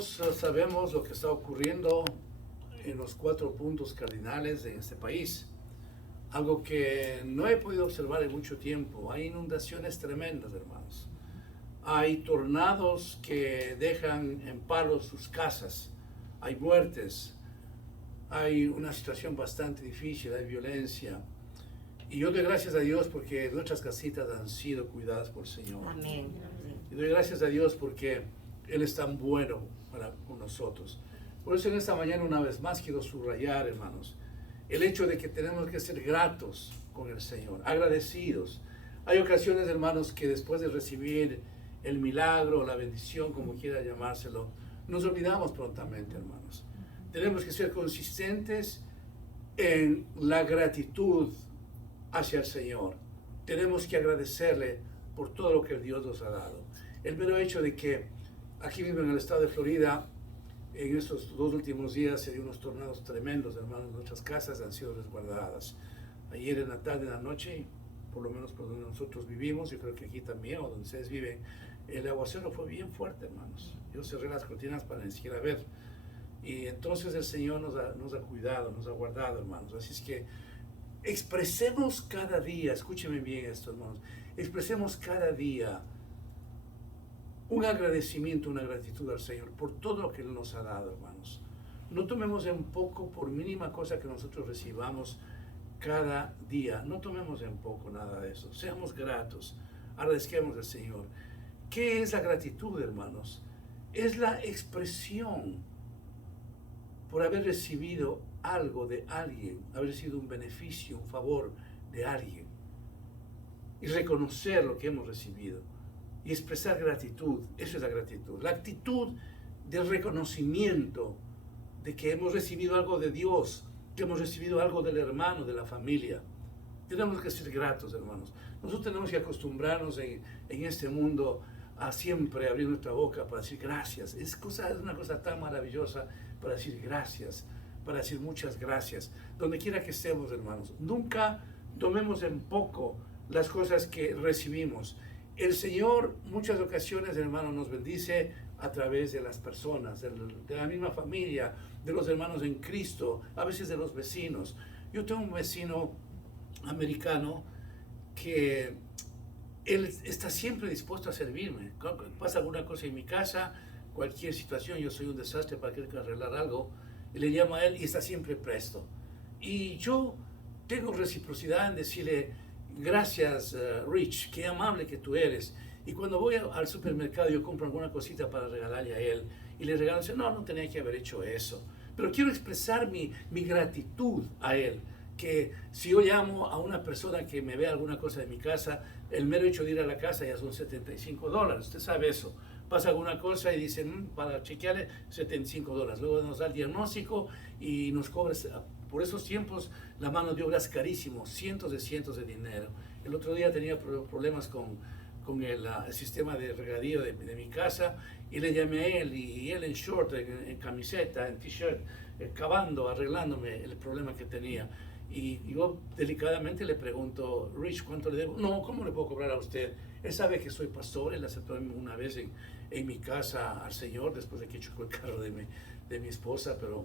Sabemos lo que está ocurriendo en los 4 puntos cardinales de este país, algo que no he podido observar en mucho tiempo. Hay inundaciones tremendas, hermanos. Hay tornados que dejan en palos sus casas. Hay muertes. Hay una situación bastante difícil, hay violencia. Y yo doy gracias a Dios porque nuestras casitas han sido cuidadas por el Señor. Amén. Y doy gracias a Dios porque Él es tan bueno con nosotros. Por eso en esta mañana una vez más quiero subrayar, hermanos, el hecho de que tenemos que ser gratos con el Señor, agradecidos. Hay ocasiones, hermanos, que después de recibir el milagro, la bendición, como quiera llamárselo, nos olvidamos prontamente, hermanos. Tenemos que ser consistentes en la gratitud hacia el Señor. Tenemos que agradecerle por todo lo que el Dios nos ha dado. El mero hecho de que aquí mismo en el estado de Florida, en estos 2 últimos días se dio unos tornados tremendos, hermanos. Nuestras casas han sido resguardadas. Ayer en la tarde, en la noche, por lo menos por donde nosotros vivimos, yo creo que aquí también, o donde ustedes viven, el aguacero fue bien fuerte, hermanos. Yo cerré las cortinas para ni siquiera ver. Y entonces el Señor nos ha cuidado, nos ha guardado, hermanos. Así es que expresemos cada día, escúchenme bien esto, hermanos, expresemos cada día un agradecimiento, una gratitud al Señor por todo lo que Él nos ha dado, hermanos. No tomemos en poco por mínima cosa que nosotros recibamos cada día. No tomemos en poco nada de eso. Seamos gratos, agradezcamos al Señor. ¿Qué es la gratitud, hermanos? Es la expresión por haber recibido algo de alguien, haber recibido un beneficio, un favor de alguien, y reconocer lo que hemos recibido y expresar gratitud. Eso es la gratitud, la actitud del reconocimiento de que hemos recibido algo de Dios, que hemos recibido algo del hermano, de la familia. Tenemos que ser gratos, hermanos. Nosotros tenemos que acostumbrarnos en este mundo a siempre abrir nuestra boca para decir gracias. Es una cosa tan maravillosa para decir gracias, para decir muchas gracias. Donde quiera que estemos, hermanos, nunca tomemos en poco las cosas que recibimos. El Señor muchas ocasiones, hermanos, nos bendice a través de las personas, de la misma familia, de los hermanos en Cristo, a veces de los vecinos. Yo tengo un vecino americano que él está siempre dispuesto a servirme. Cuando pasa alguna cosa en mi casa, cualquier situación, yo soy un desastre para querer arreglar algo, y le llamo a él y está siempre presto. Y yo tengo reciprocidad en decirle, gracias Rich, qué amable que tú eres. Y cuando voy al supermercado yo compro alguna cosita para regalarle a él, y le regalo, dice, no tenía que haber hecho eso. Pero quiero expresar mi gratitud a él, que si yo llamo a una persona que me vea alguna cosa de mi casa, el mero hecho de ir a la casa ya son $75, usted sabe eso. Pasa alguna cosa y dicen, para chequearle, $75. Luego nos da el diagnóstico y nos cobra, por esos tiempos, la mano de obra es carísimo, cientos de dinero. El otro día tenía problemas con el sistema de regadío de mi casa, y le llamé a él, y él en short, en camiseta, en t-shirt, cavando, arreglándome el problema que tenía. Y yo delicadamente le pregunto, Rich, ¿cuánto le debo? No, ¿cómo le puedo cobrar a usted? Él sabe que soy pastor, él aceptó una vez en mi casa al Señor, después de que chocó el carro de mi esposa, pero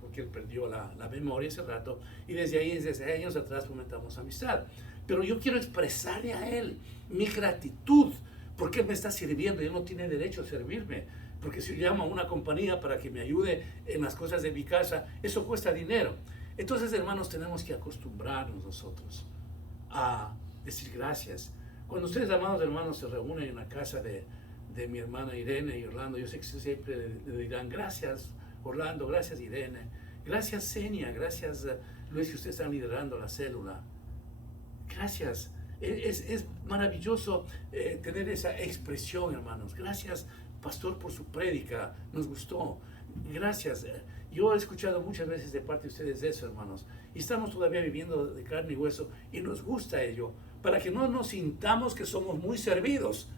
porque él perdió la memoria ese rato, y desde ahí, desde años atrás, fomentamos amistad. Pero yo quiero expresarle a él mi gratitud, porque él me está sirviendo y él no tiene derecho a servirme. Porque si yo llamo a una compañía para que me ayude en las cosas de mi casa, eso cuesta dinero. Entonces, hermanos, tenemos que acostumbrarnos nosotros a decir gracias. Cuando ustedes, amados hermanos, se reúnen en la casa de mi hermana Irene y Orlando, yo sé que siempre le dirán gracias Orlando, gracias Irene, gracias Senia, gracias Luis, que ustedes están liderando la célula. Gracias. Es maravilloso tener esa expresión, hermanos. Gracias, pastor, por su prédica. Nos gustó. Gracias. Yo he escuchado muchas veces de parte de ustedes eso, hermanos. Y estamos todavía viviendo de carne y hueso y nos gusta ello, para que no nos sintamos que somos muy servidos.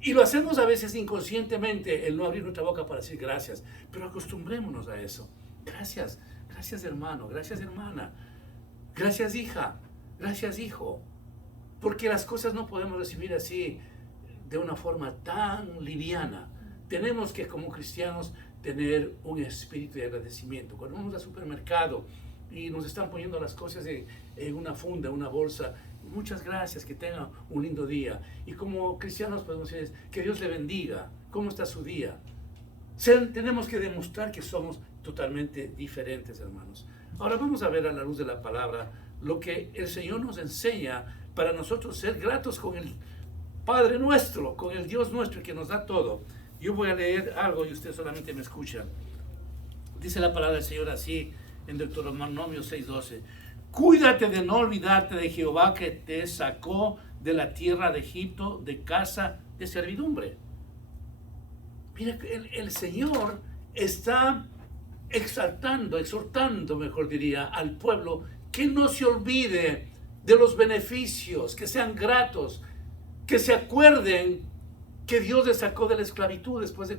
Y lo hacemos a veces inconscientemente, el no abrir nuestra boca para decir gracias. Pero acostumbrémonos a eso. Gracias. Gracias, hermano. Gracias, hermana. Gracias, hija. Gracias, hijo. Porque las cosas no podemos recibir así de una forma tan liviana. Tenemos que, como cristianos, tener un espíritu de agradecimiento. Cuando vamos al supermercado y nos están poniendo las cosas en una funda, una bolsa, muchas gracias, que tenga un lindo día. Y como cristianos podemos decir, que Dios le bendiga. ¿Cómo está su día? Tenemos que demostrar que somos totalmente diferentes, hermanos. Ahora vamos a ver a la luz de la palabra lo que el Señor nos enseña para nosotros ser gratos con el Padre nuestro, con el Dios nuestro que nos da todo. Yo voy a leer algo y usted solamente me escucha. Dice la palabra del Señor así en Deuteronomio 6:12. Cuídate de no olvidarte de Jehová, que te sacó de la tierra de Egipto, de casa de servidumbre. Mira, el Señor está exhortando, mejor diría, al pueblo que no se olvide de los beneficios, que sean gratos, que se acuerden que Dios les sacó de la esclavitud después de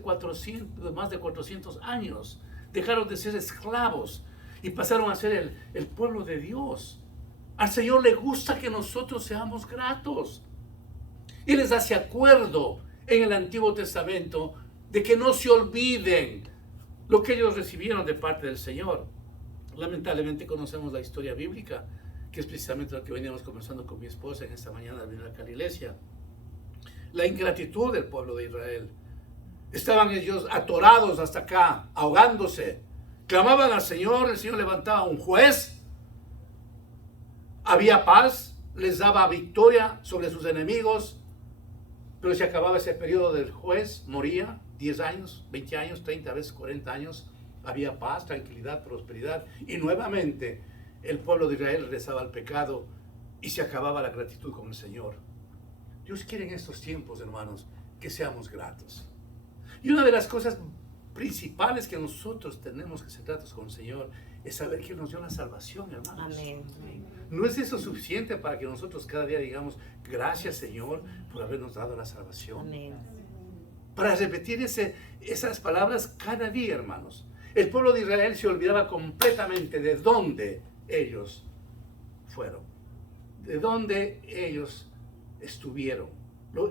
más de 400 años. Dejaron de ser esclavos y pasaron a ser el pueblo de Dios. Al Señor le gusta que nosotros seamos gratos. Y les hace acuerdo en el Antiguo Testamento de que no se olviden lo que ellos recibieron de parte del Señor. Lamentablemente conocemos la historia bíblica, que es precisamente lo que veníamos conversando con mi esposa en esta mañana al venir acá a la iglesia. La ingratitud del pueblo de Israel. Estaban ellos atorados hasta acá, ahogándose. Clamaban al Señor, el Señor levantaba un juez. Había paz, les daba victoria sobre sus enemigos. Pero se acababa ese periodo del juez, moría, 10 años, 20 años, 30 veces 40 años. Había paz, tranquilidad, prosperidad. Y nuevamente el pueblo de Israel regresaba al pecado y se acababa la gratitud con el Señor. Dios quiere en estos tiempos, hermanos, que seamos gratos. Y una de las cosas principales que nosotros tenemos que ser gratos con el Señor es saber que Él nos dio la salvación, hermanos. Amén. ¿No es eso suficiente para que nosotros cada día digamos, gracias, Señor, por habernos dado la salvación? Amén. Para repetir esas palabras cada día, hermanos. El pueblo de Israel se olvidaba completamente de dónde ellos fueron, de dónde ellos estuvieron.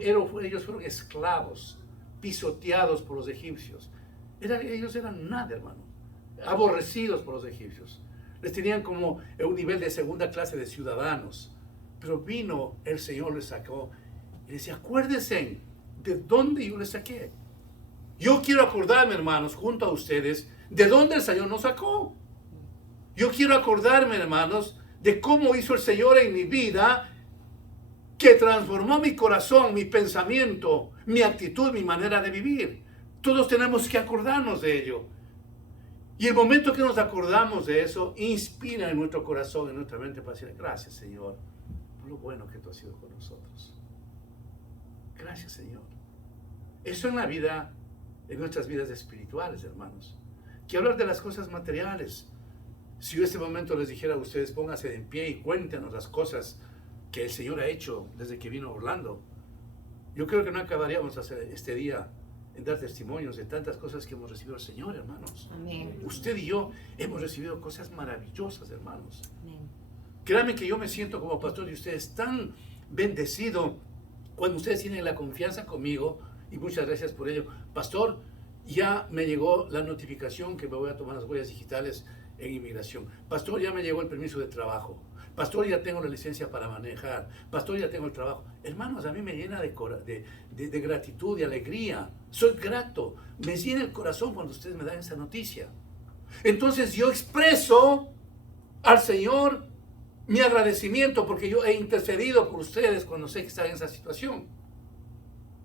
Ellos fueron esclavos, pisoteados por los egipcios. Ellos eran nada, hermano, aborrecidos por los egipcios. Les tenían como un nivel de segunda clase de ciudadanos. Pero vino el Señor, les sacó y les decía, acuérdense de dónde yo les saqué. Yo quiero acordarme, hermanos, junto a ustedes, de dónde el Señor nos sacó. Yo quiero acordarme, hermanos, de cómo hizo el Señor en mi vida, que transformó mi corazón, mi pensamiento, mi actitud, mi manera de vivir. Todos tenemos que acordarnos de ello. Y el momento que nos acordamos de eso, inspira en nuestro corazón, en nuestra mente, para decir, gracias, Señor, por lo bueno que tú has sido con nosotros. Gracias, Señor. Eso en la vida, en nuestras vidas espirituales, hermanos. Que hablar de las cosas materiales. Si yo en este momento les dijera a ustedes, pónganse en pie y cuéntenos las cosas que el Señor ha hecho desde que vino a Orlando, yo creo que no acabaríamos este día en dar testimonios de tantas cosas que hemos recibido del Señor, hermanos. Amén. Usted y yo hemos recibido cosas maravillosas, hermanos. Amén. Créanme que yo me siento como pastor de ustedes tan bendecido cuando ustedes tienen la confianza conmigo, y muchas gracias por ello. Pastor, ya me llegó la notificación que me voy a tomar las huellas digitales en inmigración. Pastor, ya me llegó el permiso de trabajo. Pastor, ya tengo la licencia para manejar. Pastor, ya tengo el trabajo. Hermanos, a mí me llena de gratitud, de alegría. Soy grato. Me llena el corazón cuando ustedes me dan esa noticia. Entonces yo expreso al Señor mi agradecimiento porque yo he intercedido por ustedes cuando sé que están en esa situación.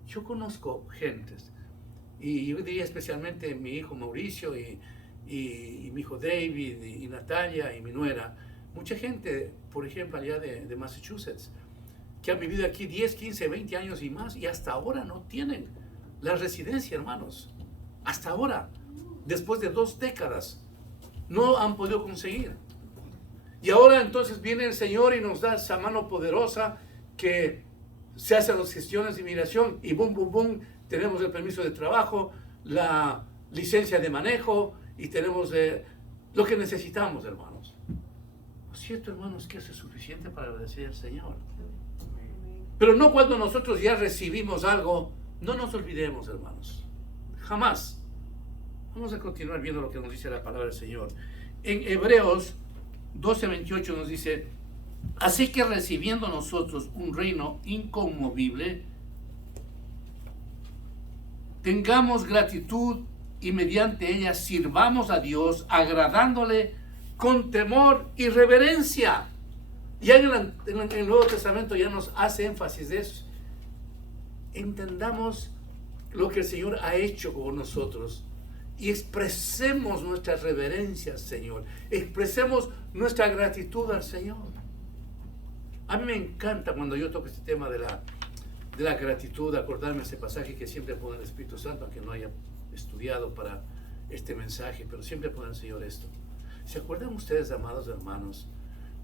Yo conozco gentes, y yo diría especialmente mi hijo Mauricio y mi hijo David y Natalia y mi nuera. Mucha gente, por ejemplo, allá de Massachusetts, que han vivido aquí 10, 15, 20 años y más, y hasta ahora no tienen la residencia, hermanos. Hasta ahora, después de 2 décadas, no han podido conseguir. Y ahora entonces viene el Señor y nos da esa mano poderosa que se hacen las gestiones de inmigración y boom, boom, boom, tenemos el permiso de trabajo, la licencia de manejo y tenemos lo que necesitamos, hermanos. ¿No es cierto, hermanos, que eso es suficiente para agradecer al Señor? Pero no cuando nosotros ya recibimos algo, no nos olvidemos, hermanos. Jamás. Vamos a continuar viendo lo que nos dice la palabra del Señor. En Hebreos 12:28 nos dice: así que recibiendo nosotros un reino inconmovible, tengamos gratitud y mediante ella sirvamos a Dios, agradándole con temor y reverencia. Ya en el Nuevo Testamento ya nos hace énfasis de eso. Entendamos lo que el Señor ha hecho con nosotros y expresemos nuestra reverencia al Señor, expresemos nuestra gratitud al Señor. A mí me encanta cuando yo toco este tema de la gratitud, acordarme ese pasaje que siempre pone el Espíritu Santo, aunque no haya estudiado para este mensaje, pero siempre pone el Señor esto. ¿Se acuerdan ustedes, amados hermanos,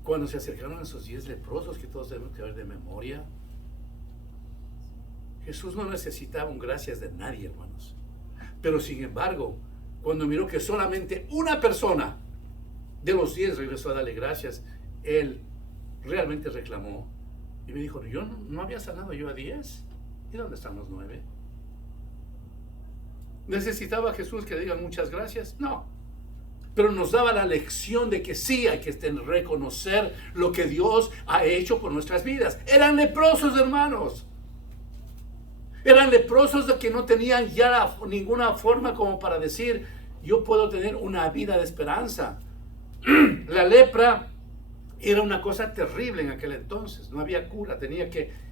cuando se acercaron a esos 10 leprosos que todos debemos que ver de memoria? Jesús no necesitaba un gracias de nadie, hermanos. Pero sin embargo, cuando miró que solamente una persona de los 10 regresó a darle gracias, él realmente reclamó y me dijo: yo no había sanado yo a 10. ¿Y dónde están los 9? ¿Necesitaba Jesús que le digan muchas gracias? No. Pero nos daba la lección de que sí hay que reconocer lo que Dios ha hecho por nuestras vidas. Eran leprosos, hermanos. Eran leprosos de que no tenían ya ninguna forma como para decir: yo puedo tener una vida de esperanza. La lepra era una cosa terrible en aquel entonces. No había cura.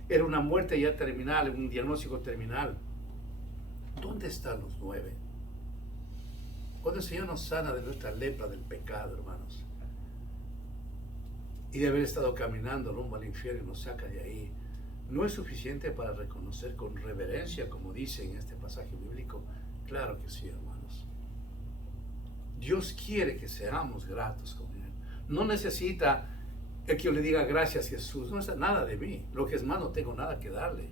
Era una muerte ya terminal, un diagnóstico terminal. ¿Dónde están los 9? Cuando el Señor nos sana de nuestra lepra del pecado, hermanos, y de haber estado caminando rumbo al infierno y nos saca de ahí, ¿no es suficiente para reconocer con reverencia, como dice en este pasaje bíblico? Claro que sí, hermanos. Dios quiere que seamos gratos con Él. No necesita el que yo le diga gracias, Jesús. No necesita nada de mí. Lo que es más, no tengo nada que darle.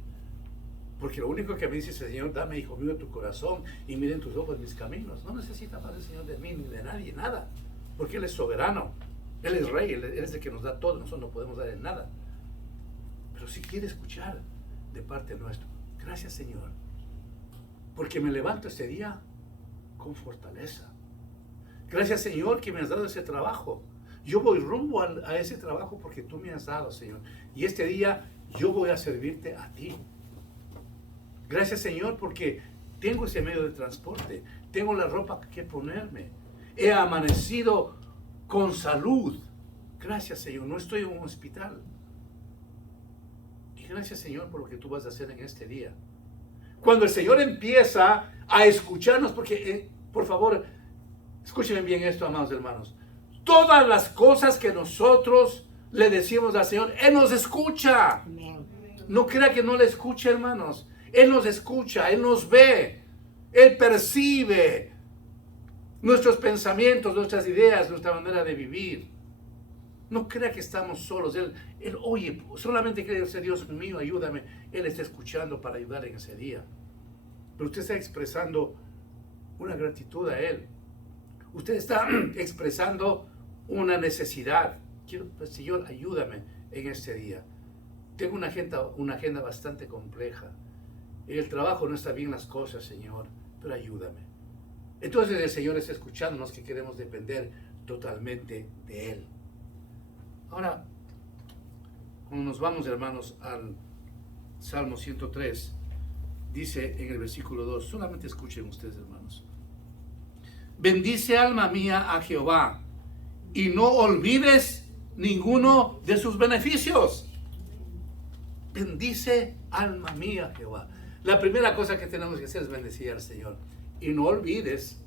Porque lo único que me dice el Señor: dame, hijo mío, tu corazón y miren tus ojos mis caminos. No necesita más el Señor de mí ni de nadie, nada. Porque Él es soberano. Él es rey. Él es el que nos da todo. Nosotros no podemos darle nada. Pero si quiere escuchar de parte nuestra: gracias, Señor, porque me levanto este día con fortaleza. Gracias, Señor, que me has dado ese trabajo. Yo voy rumbo a ese trabajo porque tú me has dado, Señor. Y este día yo voy a servirte a ti. Gracias, Señor, porque tengo ese medio de transporte. Tengo la ropa que ponerme. He amanecido con salud. Gracias, Señor. No estoy en un hospital. Y gracias, Señor, por lo que tú vas a hacer en este día. Cuando el Señor empieza a escucharnos, porque, por favor, escúchenme bien esto, amados hermanos. Todas las cosas que nosotros le decimos al Señor, Él nos escucha. Amén. No crea que no le escucha, hermanos. Él nos escucha, Él nos ve, Él percibe nuestros pensamientos, nuestras ideas, nuestra manera de vivir. No crea que estamos solos. Él oye, solamente cree: Dios mío, ayúdame. Él está escuchando para ayudar en ese día. Pero usted está expresando una gratitud a Él. Usted está expresando una necesidad. Señor, ayúdame en este día. Tengo una agenda bastante compleja. En el trabajo no está bien las cosas, Señor, pero ayúdame. Entonces el Señor está escuchándonos, que queremos depender totalmente de Él. Ahora, cuando nos vamos, hermanos, al Salmo 103, dice en el versículo 2, solamente escuchen ustedes, hermanos: bendice, alma mía, a Jehová, y no olvides ninguno de sus beneficios. Bendice, alma mía, a Jehová. La primera cosa que tenemos que hacer es bendecir al Señor. Y no olvides,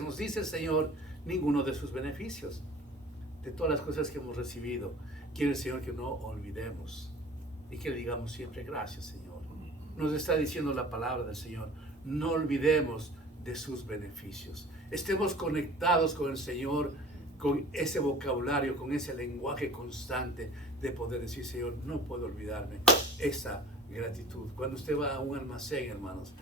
nos dice el Señor, ninguno de sus beneficios. De todas las cosas que hemos recibido, quiere el Señor que no olvidemos y que le digamos siempre: gracias, Señor. Nos está diciendo la palabra del Señor: no olvidemos de sus beneficios. Estemos conectados con el Señor, con ese vocabulario, con ese lenguaje constante de poder decir: Señor, no puedo olvidarme esa gratitud. Cuando usted va a un almacén, hermanos,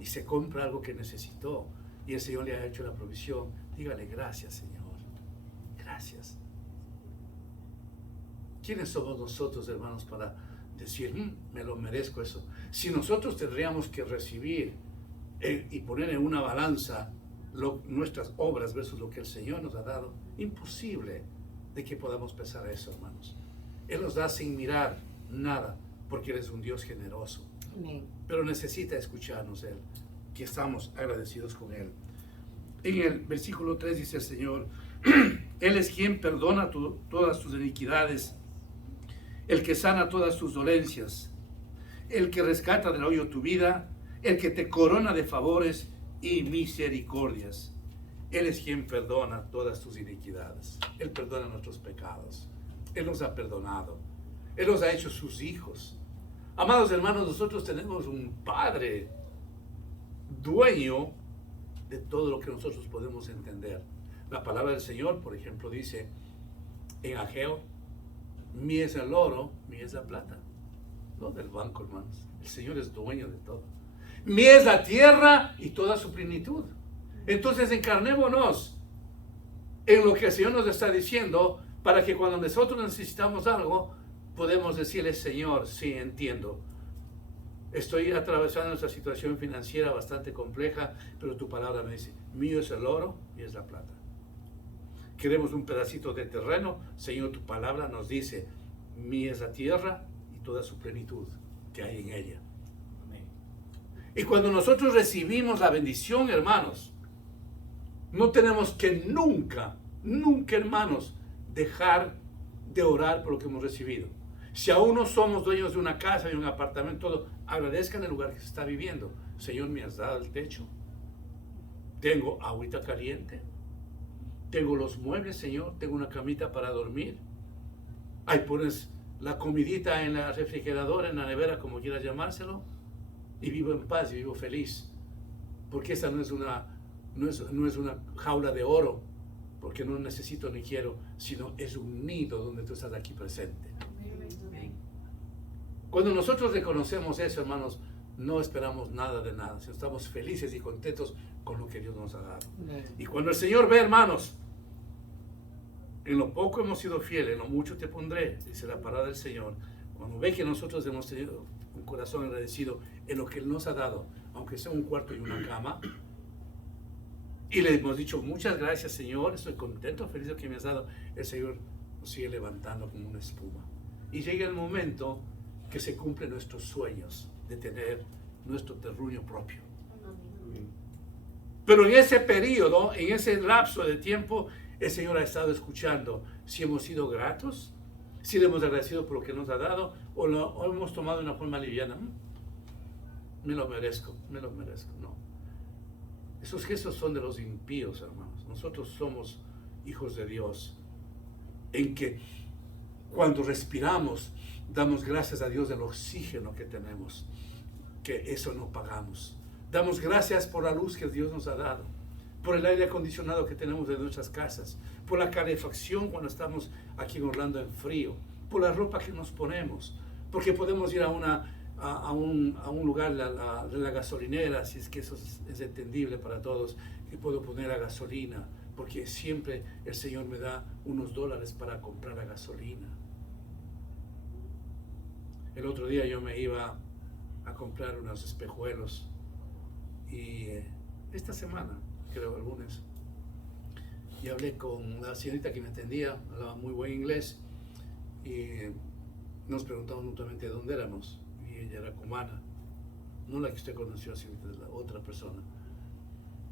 y se compra algo que necesitó y el Señor le ha hecho la provisión, dígale: gracias, Señor, gracias. ¿Quiénes somos nosotros, hermanos, para decir: me lo merezco eso? Si nosotros tendríamos que recibir y poner en una balanza nuestras obras versus lo que el Señor nos ha dado, imposible de que podamos pesar eso, hermanos. Él nos da sin mirar nada, porque Él es un Dios generoso. Amén. Pero necesita escucharnos Él, que estamos agradecidos con Él. En el versículo 3 dice el Señor, Él es quien perdona todas tus iniquidades, el que sana todas tus dolencias, el que rescata del hoyo tu vida, el que te corona de favores y misericordias. Él es quien perdona todas tus iniquidades. Él perdona nuestros pecados. Él nos ha perdonado. Él nos ha hecho sus hijos. Amados hermanos, nosotros tenemos un Padre dueño de todo lo que nosotros podemos entender. La palabra del Señor, por ejemplo, dice en Ageo, mí es el oro, mí es la plata. No del banco, hermanos. El Señor es dueño de todo. Mí es la tierra y toda su plenitud. Entonces encarnémonos en lo que el Señor nos está diciendo, para que cuando nosotros necesitamos algo, podemos decirle, Señor, sí, entiendo. Estoy atravesando esta situación financiera bastante compleja, pero tu palabra me dice, mío es el oro y es la plata. Queremos un pedacito de terreno, Señor, tu palabra nos dice, mía es la tierra y toda su plenitud que hay en ella. Amén. Y cuando nosotros recibimos la bendición, hermanos, no tenemos que nunca, hermanos, dejar de orar por lo que hemos recibido. Si aún no somos dueños de una casa, de un apartamento, todo, agradezcan el lugar que se está viviendo. Señor, me has dado el techo. Tengo agüita caliente. Tengo los muebles, Señor. Tengo una camita para dormir. Ahí pones la comidita en la refrigeradora, en la nevera, como quieras llamárselo. Y vivo en paz y vivo feliz. Porque esta no es una jaula de oro, porque no necesito ni quiero, sino es un nido donde tú estás aquí presente. Cuando nosotros reconocemos eso, hermanos, no esperamos nada de nada, sino estamos felices y contentos con lo que Dios nos ha dado. Y cuando el Señor ve, hermanos, en lo poco hemos sido fieles, en lo mucho te pondré, dice la palabra del Señor. Cuando ve que nosotros hemos tenido un corazón agradecido en lo que Él nos ha dado, aunque sea un cuarto y una cama, y le hemos dicho, muchas gracias, Señor, estoy contento, feliz de lo que me has dado, el Señor nos sigue levantando como una espuma. Y llega el momento que se cumplen nuestros sueños de tener nuestro terruño propio. Pero en ese periodo, en ese lapso de tiempo, el Señor ha estado escuchando si hemos sido gratos, si le hemos agradecido por lo que nos ha dado, o hemos tomado de una forma liviana. Me lo merezco, no. Esos gestos son de los impíos, hermanos. Nosotros somos hijos de Dios, en que cuando respiramos, damos gracias a Dios del oxígeno que tenemos, que eso no pagamos. Damos gracias por la luz que Dios nos ha dado, por el aire acondicionado que tenemos en nuestras casas, por la calefacción cuando estamos aquí en Orlando en frío, por la ropa que nos ponemos, porque podemos ir a un lugar de la gasolinera, si es que eso es entendible para todos, que puedo poner a gasolina, porque siempre el Señor me da unos dólares para comprar la gasolina. El otro día yo me iba a comprar unos espejuelos y esta semana, creo el lunes, y hablé con la señorita que me atendía, hablaba muy buen inglés y nos preguntamos mutuamente de dónde éramos, y ella era cubana, no la que usted conoció, sino la otra persona.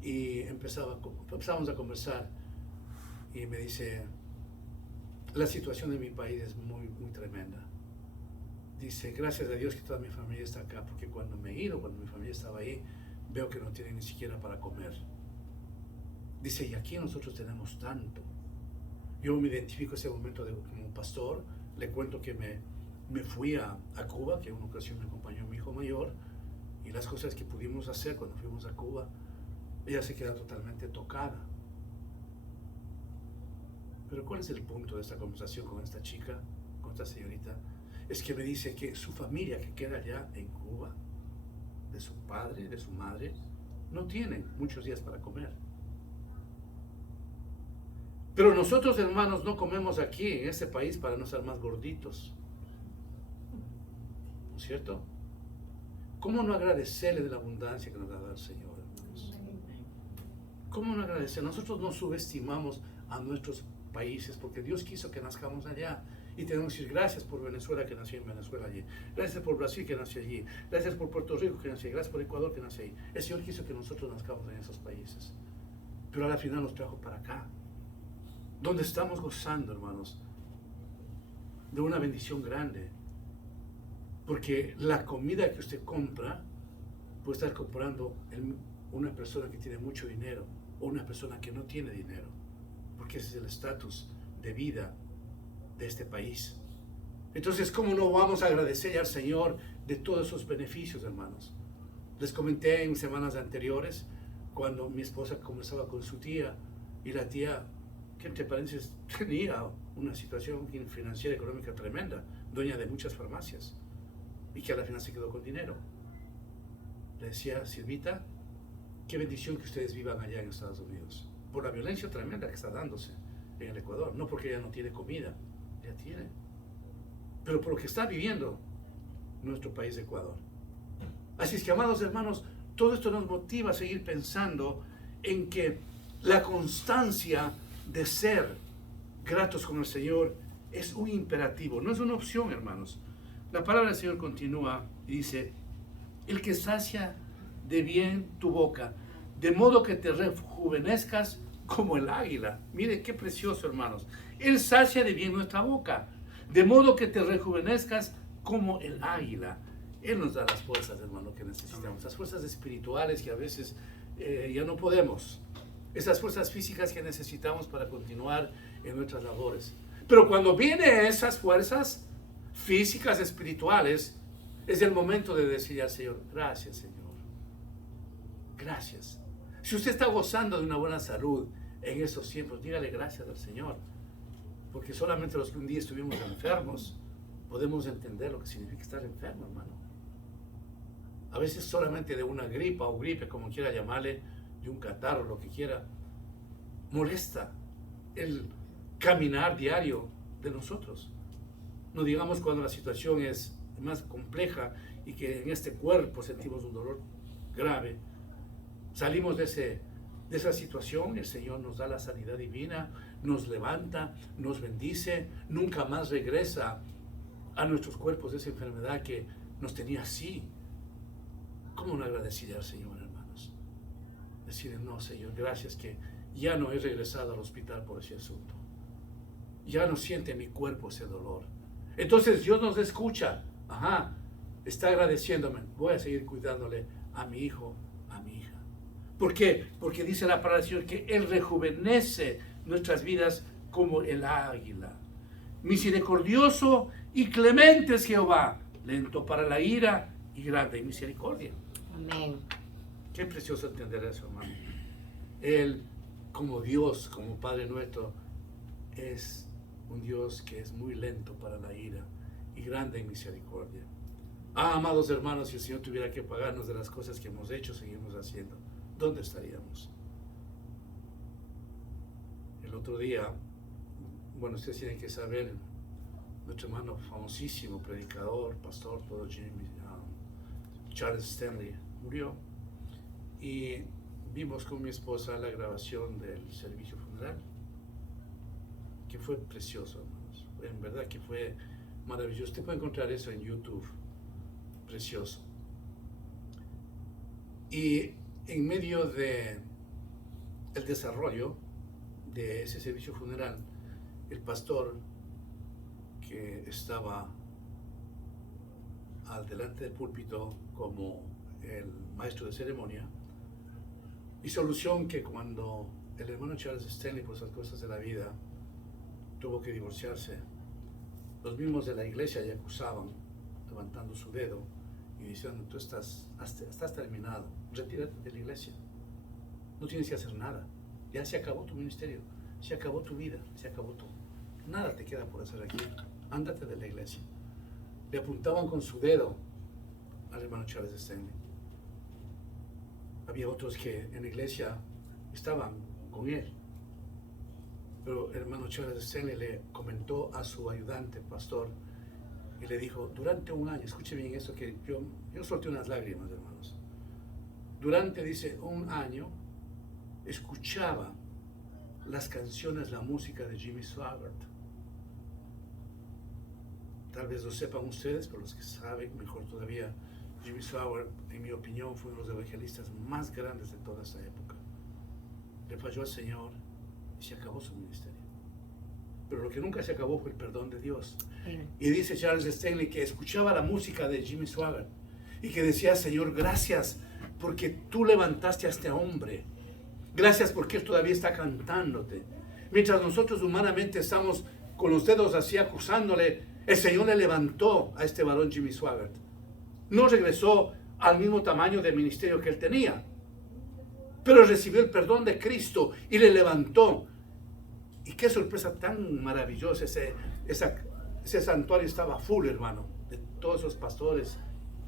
Y empezamos a conversar y me dice, la situación de mi país es muy, muy tremenda. Dice, gracias a Dios que toda mi familia está acá, porque cuando me he ido, cuando mi familia estaba ahí, veo que no tienen ni siquiera para comer. Dice, y aquí nosotros tenemos tanto. Yo me identifico ese momento como pastor, le cuento que me fui a Cuba, que en una ocasión me acompañó mi hijo mayor, y las cosas que pudimos hacer cuando fuimos a Cuba, ella se queda totalmente tocada. Pero ¿cuál es el punto de esta conversación con esta chica, con esta señorita? Es que me dice que su familia que queda allá en Cuba, de su padre, de su madre, no tienen muchos días para comer. Pero nosotros, hermanos, no comemos aquí en este país para no ser más gorditos. ¿No es cierto? ¿Cómo no agradecerle de la abundancia que nos ha dado el Señor, hermanos? ¿Cómo no agradecer? Nosotros no subestimamos a nuestros países porque Dios quiso que nazcamos allá. Y tenemos que decir gracias por Venezuela, que nací en Venezuela allí. Gracias por Brasil, que nací allí. Gracias por Puerto Rico, que nací allí. Gracias por Ecuador, que nací allí. El Señor quiso que nosotros nazcamos en esos países. Pero al final nos trajo para acá, donde estamos gozando, hermanos, de una bendición grande. Porque la comida que usted compra puede estar comprando una persona que tiene mucho dinero o una persona que no tiene dinero. Porque ese es el estatus de vida de este país. Entonces, ¿cómo no vamos a agradecer al Señor de todos esos beneficios, hermanos? Les comenté en semanas anteriores, cuando mi esposa conversaba con su tía, y la tía, que entre paréntesis, tenía una situación financiera, económica tremenda, dueña de muchas farmacias, y que a la final se quedó con dinero. Le decía, Silvita, qué bendición que ustedes vivan allá en Estados Unidos, por la violencia tremenda que está dándose en el Ecuador, no porque ella no tiene comida, ella tiene, pero por lo que está viviendo nuestro país de Ecuador. Así es que, amados hermanos, todo esto nos motiva a seguir pensando en que la constancia de ser gratos con el Señor es un imperativo, no es una opción, hermanos. La palabra del Señor continúa y dice, el que sacia de bien tu boca, de modo que te rejuvenezcas como el águila. Mire qué precioso, hermanos. Él sacia de bien nuestra boca, de modo que te rejuvenezcas como el águila. Él nos da las fuerzas, hermano, que necesitamos. Las fuerzas espirituales que a veces ya no podemos. Esas fuerzas físicas que necesitamos para continuar en nuestras labores. Pero cuando vienen esas fuerzas físicas, espirituales, es el momento de decir al Señor, gracias, Señor. Gracias. Si usted está gozando de una buena salud en esos tiempos, dígale gracias al Señor. Porque solamente los que un día estuvimos enfermos podemos entender lo que significa estar enfermo, hermano. A veces solamente de una gripa o gripe, como quiera llamarle, de un catarro, lo que quiera, molesta el caminar diario de nosotros. No digamos cuando la situación es más compleja y que en este cuerpo sentimos un dolor grave. Salimos de esa situación, el Señor nos da la sanidad divina, nos levanta, nos bendice, nunca más regresa a nuestros cuerpos esa enfermedad que nos tenía así. ¿Cómo no agradecer al Señor, hermanos? Decirle, no, Señor, gracias que ya no he regresado al hospital por ese asunto. Ya no siente mi cuerpo ese dolor. Entonces Dios nos escucha. Está agradeciéndome. Voy a seguir cuidándole a mi hijo, a mi hija. ¿Por qué? Porque dice la palabra del Señor que Él rejuvenece nuestras vidas como el águila. Misericordioso y clemente es Jehová, lento para la ira y grande en misericordia. Amén. Qué precioso entender eso, hermano. Él, como Dios, como Padre nuestro, es un Dios que es muy lento para la ira y grande en misericordia. Amados hermanos, si el Señor tuviera que pagarnos de las cosas que hemos hecho, seguimos haciendo, ¿dónde estaríamos? El otro día, bueno, ustedes tienen que saber, nuestro hermano famosísimo, predicador, pastor, todo Jimmy, Charles Stanley, murió. Y vimos con mi esposa la grabación del servicio funeral, que fue precioso, hermanos. En verdad que fue maravilloso. Usted puede encontrar eso en YouTube. Precioso. Y en medio de el desarrollo de ese servicio funeral, el pastor que estaba al delante del púlpito como el maestro de ceremonia, hizo alusión que cuando el hermano Charles Stanley, por esas cosas de la vida, tuvo que divorciarse, los mismos de la iglesia le acusaban, levantando su dedo y diciendo, tú estás terminado, retírate de la iglesia, no tienes que hacer nada, ya se acabó tu ministerio, se acabó tu vida, se acabó todo, nada te queda por hacer aquí, ándate de la iglesia. Le apuntaban con su dedo al hermano Charles Stanley. Había otros que en la iglesia estaban con él, pero el hermano Charles Stanley le comentó a su ayudante, pastor, y le dijo, durante un año, escuche bien esto, que yo solté unas lágrimas, hermanos. Durante, dice, un año, escuchaba las canciones, la música de Jimmy Swaggart. Tal vez lo sepan ustedes, pero los que saben, mejor todavía, Jimmy Swaggart, en mi opinión, fue uno de los evangelistas más grandes de toda esa época. Le falló al Señor y se acabó su ministerio. Pero lo que nunca se acabó fue el perdón de Dios. Y dice Charles Stanley que escuchaba la música de Jimmy Swaggart y que decía: Señor, gracias porque tú levantaste a este hombre. Gracias porque él todavía está cantándote. Mientras nosotros humanamente estamos con los dedos así acusándole, el Señor le levantó a este varón Jimmy Swaggart. No regresó al mismo tamaño de ministerio que él tenía, pero recibió el perdón de Cristo y le levantó. Y qué sorpresa tan maravillosa. Ese santuario estaba full, hermano, de todos esos pastores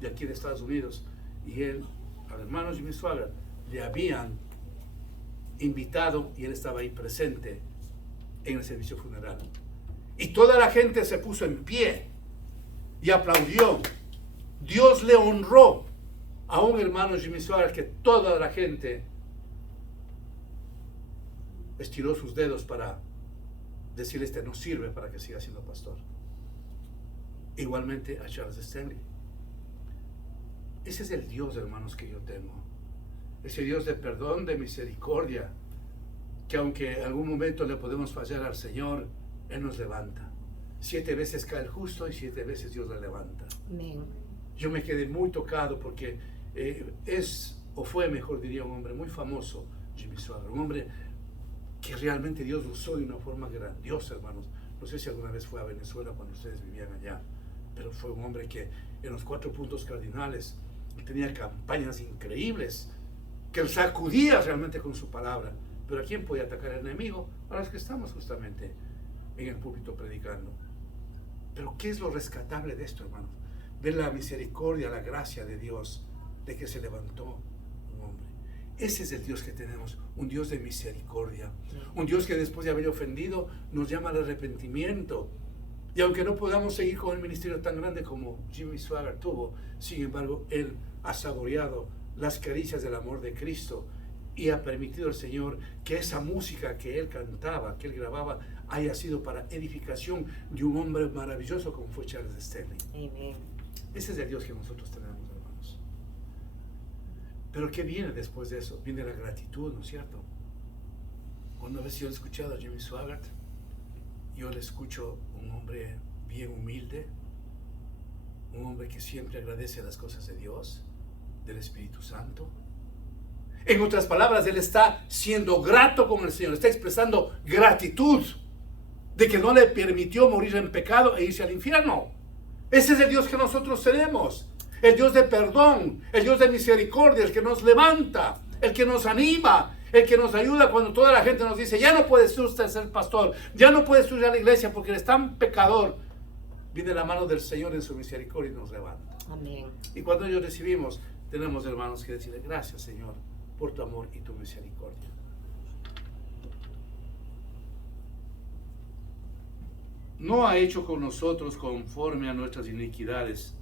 de aquí de Estados Unidos. Y él, al hermano Jimmy Swaggart, le habían invitado y él estaba ahí presente en el servicio funeral. Y toda la gente se puso en pie y aplaudió. Dios le honró a un hermano Jimmy Swaggart que toda la gente estiró sus dedos para decirle: este no sirve para que siga siendo pastor. Igualmente a Charles Stanley. Ese es el Dios, hermanos, que yo tengo. Ese Dios de perdón, de misericordia, que aunque en algún momento le podemos fallar al Señor, Él nos levanta. 7 veces cae el justo y 7 veces Dios le levanta. Amén. Yo me quedé muy tocado porque fue, mejor diría, un hombre muy famoso, Jimmy Swaggart, un hombre que realmente Dios lo usó de una forma grandiosa, hermanos. No sé si alguna vez fue a Venezuela cuando ustedes vivían allá, pero fue un hombre que en los 4 puntos cardinales tenía campañas increíbles, que él sacudía realmente con su palabra. Pero ¿a quién podía atacar el enemigo? A los que estamos justamente en el púlpito predicando. Pero ¿qué es lo rescatable de esto, hermanos? Ver la misericordia, la gracia de Dios, de que se levantó un hombre. Ese es el Dios que tenemos, un Dios de misericordia, un Dios que después de haber ofendido nos llama al arrepentimiento. Y aunque no podamos seguir con el ministerio tan grande como Jimmy Swaggart tuvo, sin embargo, él ha saboreado las caricias del amor de Cristo y ha permitido al Señor que esa música que él cantaba, que él grababa, haya sido para edificación de un hombre maravilloso como fue Charles Stanley. Amén. Ese es el Dios que nosotros tenemos, hermanos. Pero ¿qué viene después de eso? Viene la gratitud, ¿no es cierto? Cuando a veces yo he escuchado a Jimmy Swaggart, yo le escucho un hombre bien humilde, un hombre que siempre agradece las cosas de Dios, del Espíritu Santo. En otras palabras, él está siendo grato con el Señor, está expresando gratitud de que no le permitió morir en pecado e irse al infierno. Ese es el Dios que nosotros tenemos, el Dios de perdón, el Dios de misericordia, el que nos levanta, el que nos anima, el que nos ayuda cuando toda la gente nos dice: ya no puedes usted ser pastor, ya no puedes ir a la iglesia porque eres tan pecador. Viene la mano del Señor en su misericordia y nos levanta. Amén. Y cuando ellos recibimos, tenemos, hermanos, que decirle: gracias, Señor, por tu amor y tu misericordia. No ha hecho con nosotros conforme a nuestras iniquidades,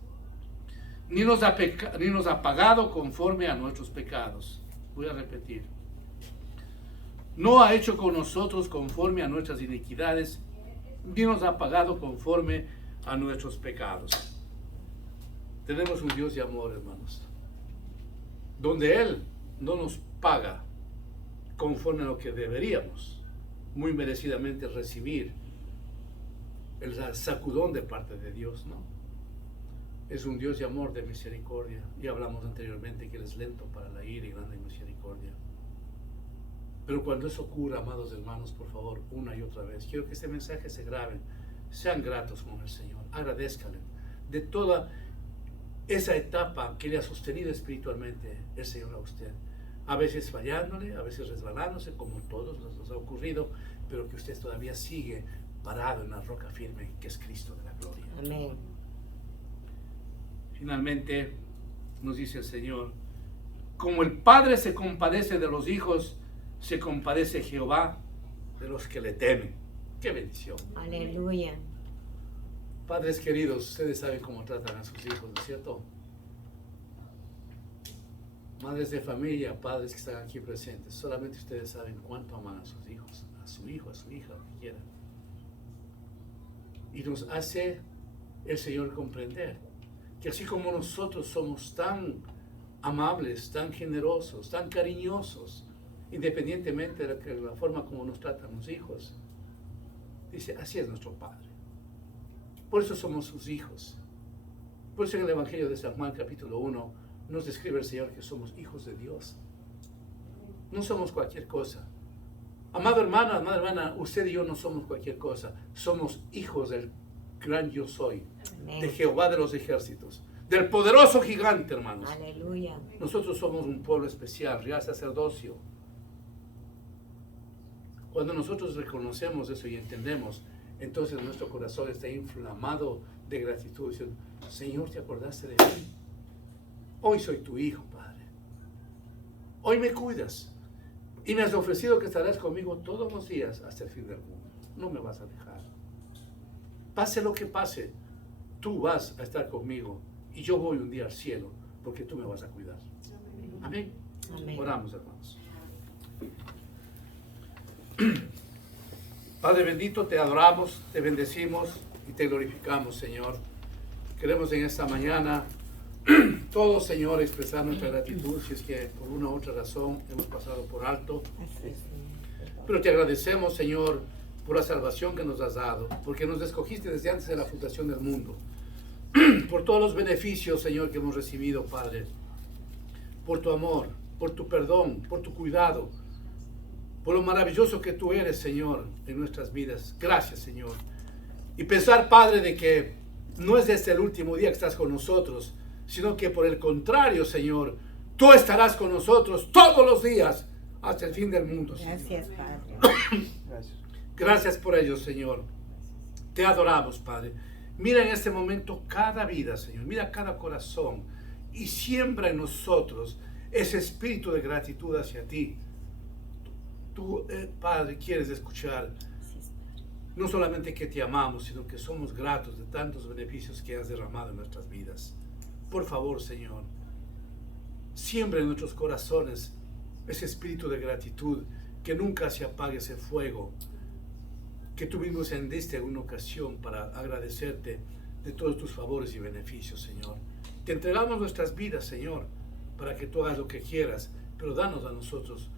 ni nos ha pagado conforme a nuestros pecados. Voy a repetir. No ha hecho con nosotros conforme a nuestras iniquidades, ni nos ha pagado conforme a nuestros pecados. Tenemos un Dios de amor, hermanos, donde Él no nos paga conforme a lo que deberíamos muy merecidamente recibir, el sacudón de parte de Dios, ¿no? Es un Dios de amor, de misericordia. Ya hablamos anteriormente que Él es lento para la ira y grande en misericordia. Pero cuando eso ocurra, amados hermanos, por favor, una y otra vez, quiero que este mensaje se grabe. Sean gratos con el Señor, agradezcanle de toda esa etapa que le ha sostenido espiritualmente el Señor a usted. A veces fallándole, a veces resbalándose, como todos nos ha ocurrido, pero que usted todavía sigue parado en la roca firme que es Cristo de la gloria. Amén. Finalmente nos dice el Señor: como el Padre se compadece de los hijos, se compadece Jehová de los que le temen. ¡Qué bendición! Aleluya. Padres queridos, ustedes saben cómo tratan a sus hijos, ¿no es cierto? madres de familia, padres que están aquí presentes, solamente ustedes saben cuánto aman a sus hijos, a su hijo, a su hija, lo que quieran. Y nos hace el Señor comprender que así como nosotros somos tan amables, tan generosos, tan cariñosos, independientemente de la forma como nos tratan los hijos, dice, así es nuestro Padre. Por eso somos sus hijos. Por eso en el Evangelio de San Juan capítulo 1 nos describe el Señor que somos hijos de Dios. No somos cualquier cosa. Amada hermana, usted y yo no somos cualquier cosa. Somos hijos del gran yo soy, de Jehová de los ejércitos, del poderoso gigante, hermanos. Aleluya. Nosotros somos un pueblo especial, real sacerdocio. Cuando nosotros reconocemos eso y entendemos, entonces nuestro corazón está inflamado de gratitud, diciendo, Señor, ¿te acordaste de mí? Hoy soy tu hijo, Padre. Hoy me cuidas. Y me has ofrecido que estarás conmigo todos los días hasta el fin del mundo. No me vas a dejar. Pase lo que pase, tú vas a estar conmigo. Y yo voy un día al cielo, porque tú me vas a cuidar. Amén. Amén. Oramos, hermanos. Padre bendito, te adoramos, te bendecimos y te glorificamos, Señor. Queremos en esta mañana todos, Señor, expresar nuestra gratitud si es que por una u otra razón hemos pasado por alto. Pero te agradecemos, Señor, por la salvación que nos has dado, porque nos escogiste desde antes de la fundación del mundo, por todos los beneficios, Señor, que hemos recibido, Padre, por tu amor, por tu perdón, por tu cuidado, por lo maravilloso que tú eres, Señor, en nuestras vidas. Gracias, Señor. Y pensar, Padre, de que no es desde el último día que estás con nosotros, sino que por el contrario, Señor, tú estarás con nosotros todos los días hasta el fin del mundo, Señor. Gracias, Padre. Gracias por ello, Señor. Te adoramos, Padre. Mira en este momento cada vida, Señor. Mira cada corazón y siembra en nosotros ese espíritu de gratitud hacia ti. Tú, Padre, quieres escuchar no solamente que te amamos, sino que somos gratos de tantos beneficios que has derramado en nuestras vidas. Por favor, Señor, siembra en nuestros corazones ese espíritu de gratitud, que nunca se apague ese fuego que tú mismo encendiste en una ocasión para agradecerte de todos tus favores y beneficios, Señor. Te entregamos nuestras vidas, Señor, para que tú hagas lo que quieras, pero danos a nosotros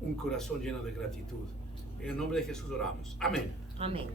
un corazón lleno de gratitud. En el nombre de Jesús oramos. Amén. Amén.